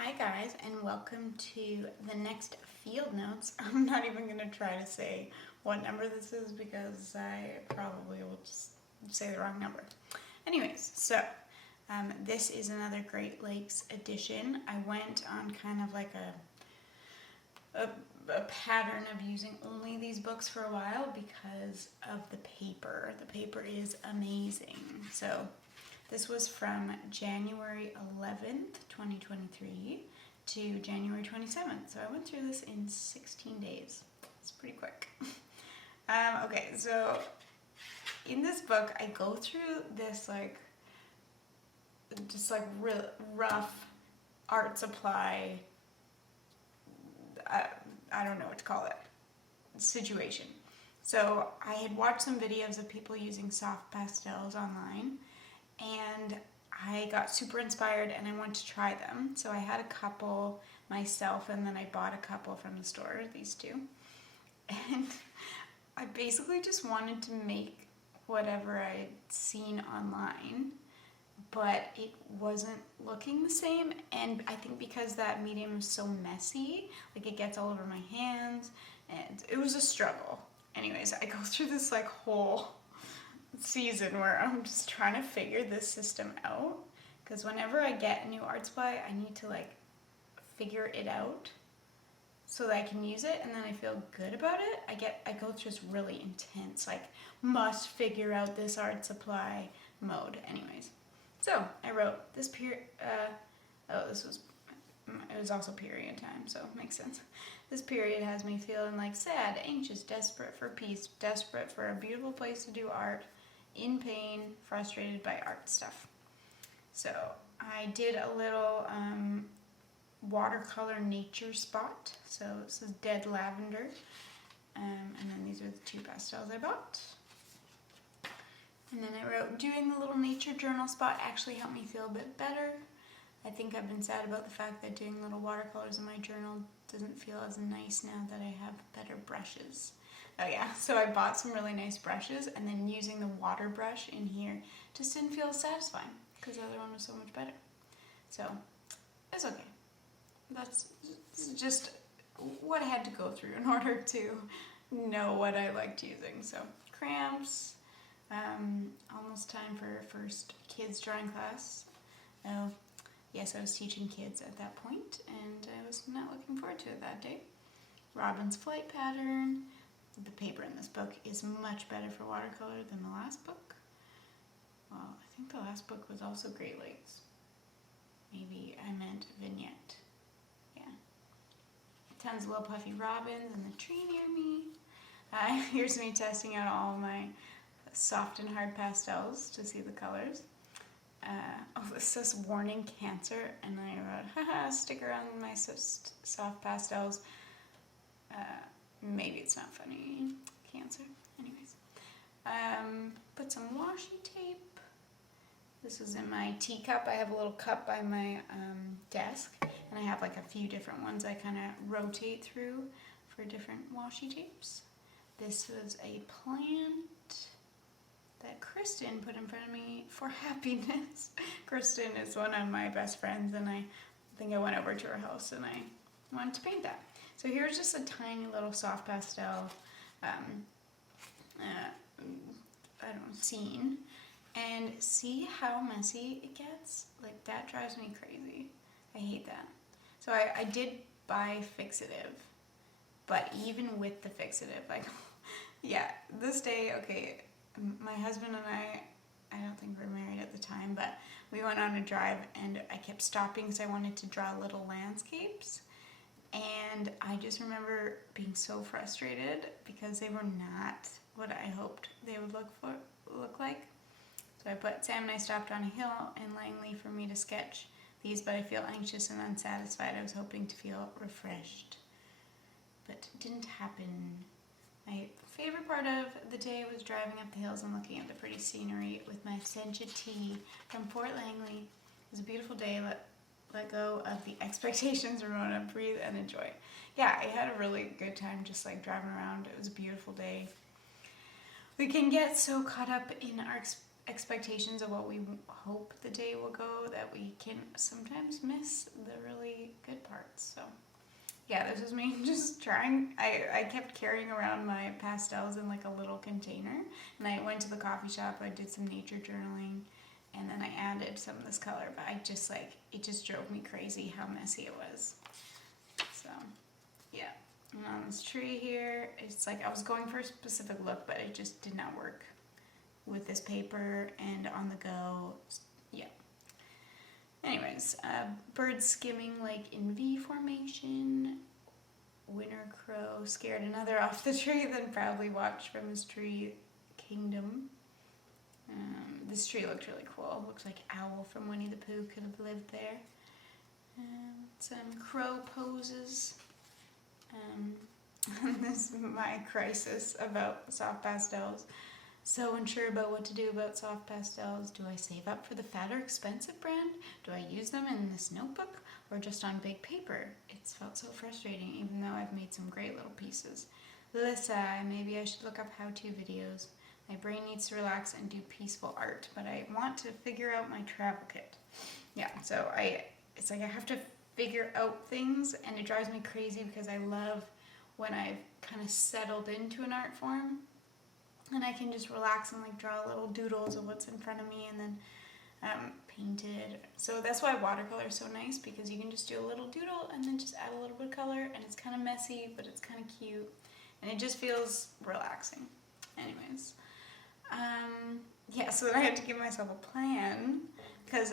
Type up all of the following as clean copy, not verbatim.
Hi guys, and welcome to the next field notes. I'm not even going to try to say what number this is because I probably will just say the wrong number. Anyways, so this is another Great Lakes edition. I went on kind of like a pattern of using only these books for a while because of the paper. The paper is amazing. So this was from January 11th, 2023 to January 27th. So I went through this in 16 days. It's pretty quick. Okay, so in this book, I go through this just real rough art supply, I don't know what to call it, situation. So I had watched some videos of people using soft pastels online, and I got super inspired and I wanted to try them. So I had a couple myself, and then I bought a couple from the store, these two. And I basically just wanted to make whatever I'd seen online, but it wasn't looking the same. And I think because that medium is so messy, like it gets all over my hands, and it was a struggle. Anyways, I go through this whole season where I'm just trying to figure this system out, because whenever I get a new art supply, I need to figure it out so that I can use it, and then I feel good about it. I go through this really intense must figure out this art supply mode. Anyways, so I wrote this it was also period time, so it makes sense. This period has me feeling sad, anxious, desperate for peace, desperate for a beautiful place to do art, in pain, frustrated by art stuff. So I did a little watercolor nature spot. So this is dead lavender, and then these are the two pastels I bought. And then I wrote, doing the little nature journal spot actually helped me feel a bit better. I think I've been sad about the fact that doing little watercolors in my journal doesn't feel as nice now that I have better brushes. Oh yeah, so I bought some really nice brushes, and then using the water brush in here just didn't feel satisfying because the other one was so much better. So it's okay. That's just what I had to go through in order to know what I liked using. So cramps, almost time for first kids drawing class. Oh yes, I was teaching kids at that point, and I was not looking forward to it that day. Robin's flight pattern. The paper in this book is much better for watercolor than the last book. Well, I think the last book was also Great Lakes. Maybe I meant vignette. Yeah. Tons of little puffy robins in the tree near me. Here's me testing out all my soft and hard pastels to see the colors. This says warning cancer, and I wrote, haha, stick around my soft pastels. Maybe it's not funny. Cancer. Anyways. Put some washi tape. This was in my teacup. I have a little cup by my desk, and I have a few different ones I kind of rotate through for different washi tapes. This was a plant that Kristen put in front of me for happiness. Kristen is one of my best friends, and I think I went over to her house and I wanted to paint that. So here's just a tiny little soft pastel scene, and see how messy it gets? That drives me crazy. I hate that. So I did buy fixative, but even with the fixative, yeah, this day, okay, my husband and I don't think we were married at the time, but we went on a drive, and I kept stopping because I wanted to draw little landscapes. And I just remember being so frustrated because they were not what I hoped they would look like. So I put, Sam and I stopped on a hill in Langley for me to sketch these, but I feel anxious and unsatisfied. I was hoping to feel refreshed, but it didn't happen. My favorite part of the day was driving up the hills and looking at the pretty scenery with my Sencha tea from Fort Langley. It was a beautiful day. Let go of the expectations, Ramona, breathe and enjoy. Yeah, I had a really good time just driving around. It was a beautiful day. We can get so caught up in our expectations of what we hope the day will go that we can sometimes miss the really good parts. So yeah, this is me just trying. I kept carrying around my pastels in like a little container, and I went to the coffee shop, I did some nature journaling, and then I added some of this color, but I just like, it just drove me crazy how messy it was. So yeah, and on this tree here, it's like I was going for a specific look, but it just did not work with this paper and on the go. Yeah. Anyways, bird skimming like in V formation. Winter crow scared another off the tree, then proudly watched from his tree kingdom. This tree looked really cool. Looks like Owl from Winnie the Pooh could have lived there. Some crow poses. This is my crisis about soft pastels. So unsure about what to do about soft pastels. Do I save up for the fatter, expensive brand? Do I use them in this notebook or just on big paper? It's felt so frustrating, even though I've made some great little pieces. Lissa, maybe I should look up how-to videos. My brain needs to relax and do peaceful art, but I want to figure out my travel kit. Yeah, so it's like I have to figure out things, and it drives me crazy because I love when I've kind of settled into an art form. And I can just relax and like draw little doodles of what's in front of me, and then paint it. So that's why watercolor is so nice, because you can just do a little doodle and then just add a little bit of color, and it's kind of messy, but it's kind of cute, and it just feels relaxing. Anyways, yeah, so then I had to give myself a plan, because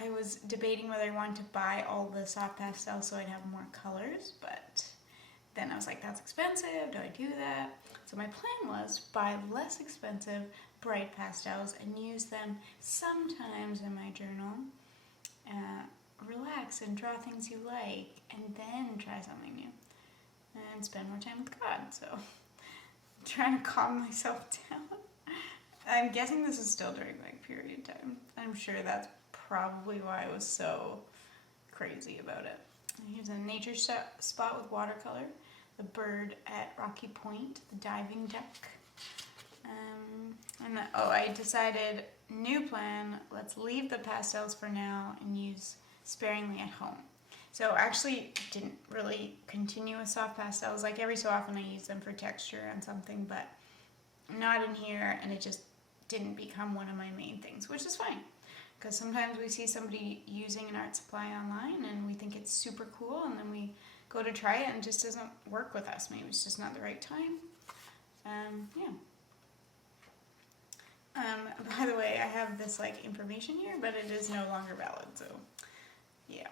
I was debating whether I wanted to buy all the soft pastels so I'd have more colors, but then I was like, that's expensive, do I do that? So my plan was buy less expensive bright pastels and use them sometimes in my journal. Relax and draw things you like, and then try something new and spend more time with God. So I'm trying to calm myself down. I'm guessing this is still during like period time. I'm sure that's probably why I was so crazy about it. Here's a nature spot with watercolor. The bird at Rocky Point, the diving duck. I decided, new plan, let's leave the pastels for now and use sparingly at home. So I actually didn't really continue with soft pastels. Like every so often I use them for texture on something, but not in here, and it just didn't become one of my main things, which is fine. Because sometimes we see somebody using an art supply online and we think it's super cool, and then we go to try it and it just doesn't work with us. Maybe it's just not the right time. By the way, I have this like information here, but it is no longer valid. So yeah,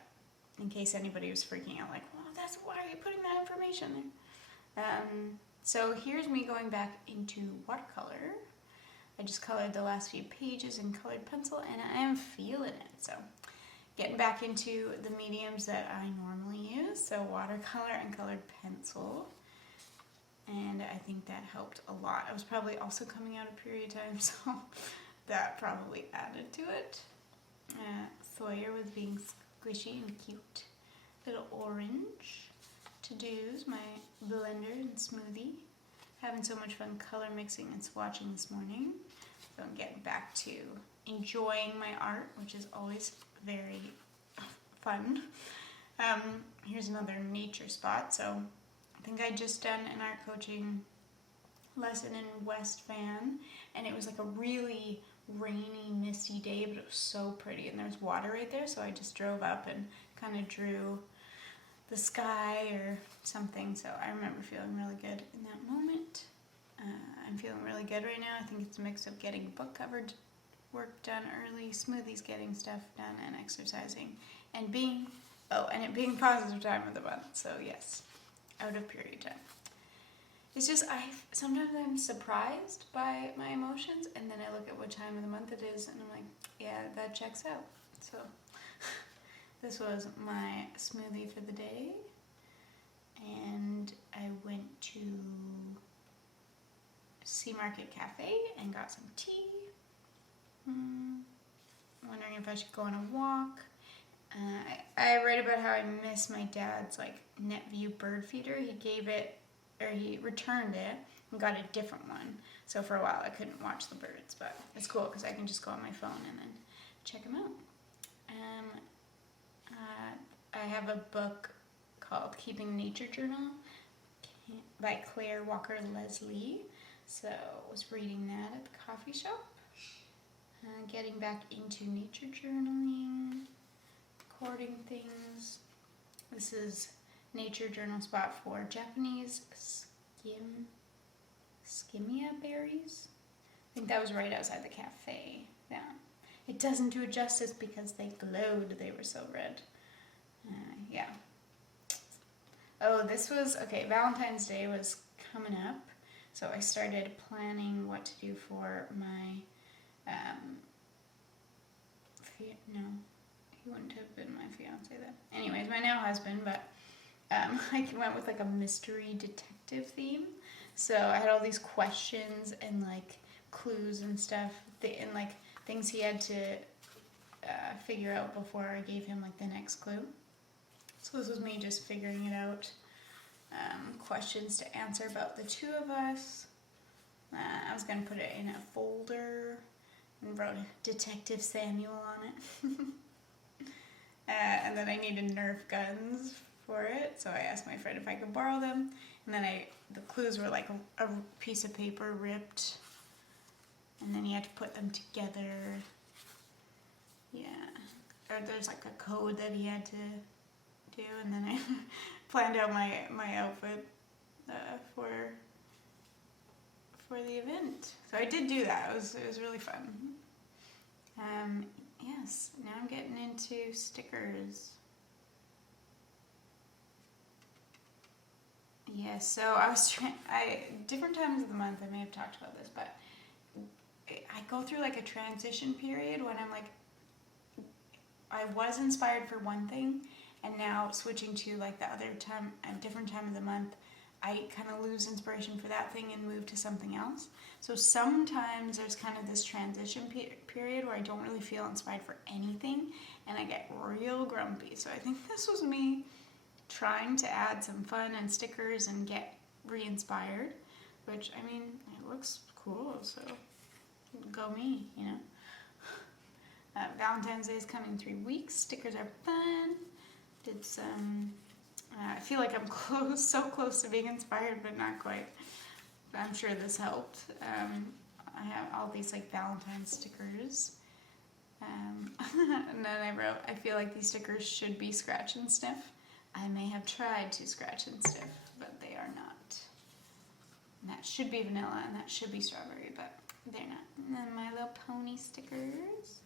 in case anybody was freaking out, like, well, that's why are you putting that information there? So here's me going back into watercolor. I just colored the last few pages in colored pencil, and I am feeling it. So getting back into the mediums that I normally use, so watercolor and colored pencil. And I think that helped a lot. I was probably also coming out of period time, so that probably added to it. Sawyer was being squishy and cute. Little orange. To-dos, my blender and smoothie. Having so much fun color mixing and swatching this morning. So I'm getting back to enjoying my art, which is always very fun. Here's another nature spot. So I think I just done an art coaching lesson in West Van, and it was like a really rainy, misty day, but it was so pretty, and there's water right there, so I just drove up and kind of drew the sky or something. So I remember feeling really good in that moment. I'm feeling really good right now. I think it's a mix of getting book cover work done early, smoothies, getting stuff done, and exercising, and it being positive time of the month. So yes, out of period time. It's just sometimes I'm surprised by my emotions, and then I look at what time of the month it is, and I'm like, yeah, that checks out. So this was my smoothie for the day, and I went to Sea Market Cafe and got some tea. Wondering if I should go on a walk. I read about how I miss my dad's like NetView bird feeder. He returned it and got a different one. So for a while I couldn't watch the birds, but it's cool because I can just go on my phone and then check them out. I have a book called Keeping Nature Journal by Claire Walker Leslie. So I was reading that at the coffee shop. Getting back into nature journaling, recording things. This is nature journal spot for Japanese skimia berries. I think that was right outside the cafe. Yeah. It doesn't do it justice because they glowed. They were so red. Yeah. Oh, Valentine's Day was coming up. So I started planning what to do for my, no, he wouldn't have been my fiance then. Anyways, my now husband, but I went with like a mystery detective theme. So I had all these questions and like clues and stuff, and like things he had to figure out before I gave him like the next clue. So this was me just figuring it out. Questions to answer about the two of us. I was going to put it in a folder and wrote Detective Samuel on it. And then I needed Nerf guns for it, so I asked my friend if I could borrow them. And then the clues were like a piece of paper ripped, and then you had to put them together. Yeah. Or there's like a code that he had to do, and then I planned out my outfit for the event. So I did do that. It was really fun. Yes, now I'm getting into stickers. Yes, so different times of the month, I may have talked about this, but I go through like a transition period when I'm like, I was inspired for one thing, and now switching to like the other time, a different time of the month, I kind of lose inspiration for that thing and move to something else. So sometimes there's kind of this transition period where I don't really feel inspired for anything, and I get real grumpy. So I think this was me trying to add some fun and stickers and get re-inspired, which, I mean, it looks cool, so go me, you know. Valentine's Day is coming in 3 weeks. Stickers are fun. Did some, I feel like I'm so close to being inspired, but not quite. I'm sure this helped. I have all these like Valentine stickers. And then I wrote, I feel like these stickers should be scratch and sniff. I may have tried to scratch and sniff, but they are not. And that should be vanilla, and that should be strawberry, but they're not. And then My Little Pony stickers.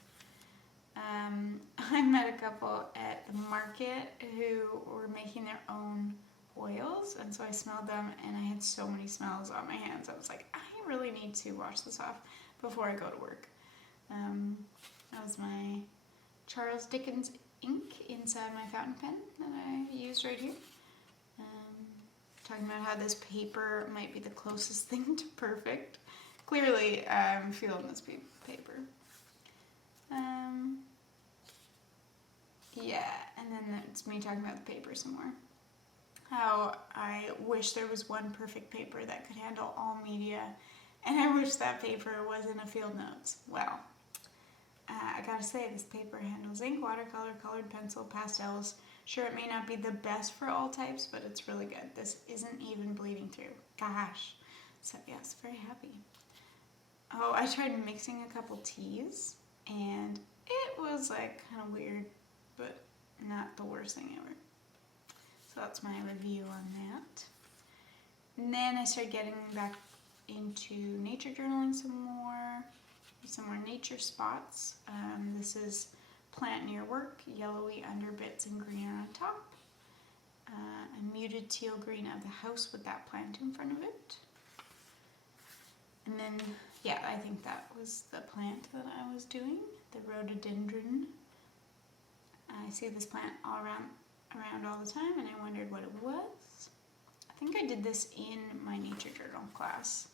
I met a couple at the market who were making their own oils, and so I smelled them, and I had so many smells on my hands. I was like, I really need to wash this off before I go to work. That was my Charles Dickens ink inside my fountain pen that I used right here. Talking about how this paper might be the closest thing to perfect. Clearly, I'm feeling this paper. Yeah, and then it's me talking about the paper some more. How I wish there was one perfect paper that could handle all media, and I wish that paper was in a field notes. Well, I gotta say, this paper handles ink, watercolor, colored pencil, pastels. Sure, it may not be the best for all types, but it's really good. This isn't even bleeding through. Gosh. So yes, very happy. Oh, I tried mixing a couple teas, and it was like kind of weird, but not the worst thing ever. So that's my review on that. And then I started getting back into nature journaling some more nature spots. This is Plant Near Work, yellowy under bits and green on top. A muted teal green of the house with that plant in front of it. And then, yeah, I think that was the plant that I was doing, the rhododendron. I see this plant all around all the time, and I wondered what it was. I think I did this in my nature journal class.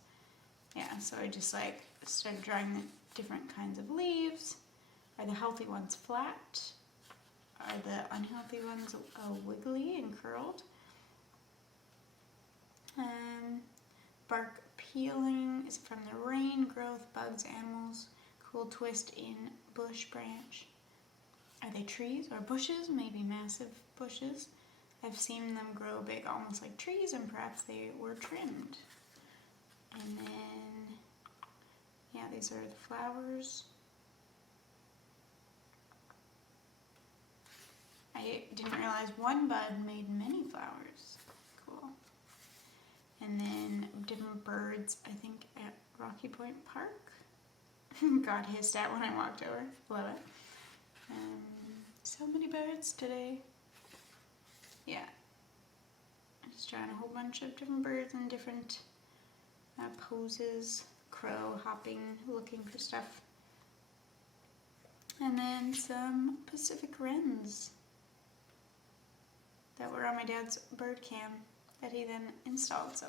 Yeah, so I just like started drawing the different kinds of leaves. Are the healthy ones flat? Are the unhealthy ones wiggly and curled? Bark peeling is from the rain, growth, bugs, animals, cool twist in bush branch. are they trees or bushes? Maybe massive bushes. I've seen them grow big, almost like trees, and perhaps they were trimmed. And then, yeah, these are the flowers. I didn't realize one bud made many flowers. Cool. And then different birds, I think at Rocky Point Park. Got hissed at when I walked over. Love it. So many birds today. Yeah. I'm just drawing a whole bunch of different birds and different poses. Crow hopping, looking for stuff. And then some Pacific wrens that were on my dad's bird cam that he then installed. So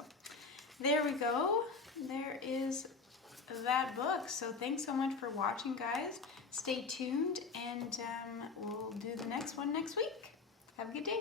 there we go. There is that book. So thanks so much for watching, guys. Stay tuned, and we'll do the next one next week. Have a good day.